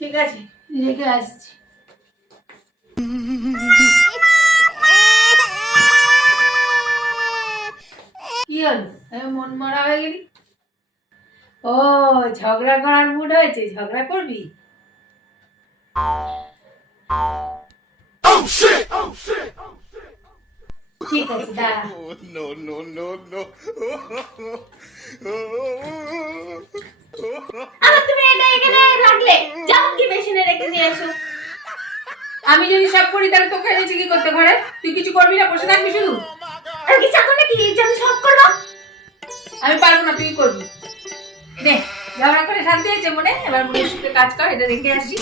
ঠিক আছে, রেখে আসছি। কি হলো, মন মরা হয়ে গেলি? ও, ঝগড়া করার মুড হয়েছে, ঝগড়া করবি? ঠিক আছে, দাঁড়া। তুমি এটা এখানে রাখলে, যাও কি মেশিনে রেখে দিয়ে এসো। আমি যদি সব করি তাহলে তোকে এনেছি কি করতে ঘরে? তুই কিছু করবি না, বসে থাকবি শুধু? আর কি চাকর নাকি যে আমি সব করবো? আমি পারবো না, তুই করবি। নে, ঝগড়া করে শান্তি হয়েছে মনে, এবার মনে সুখে কাজ কর, এটা রেখে আসি।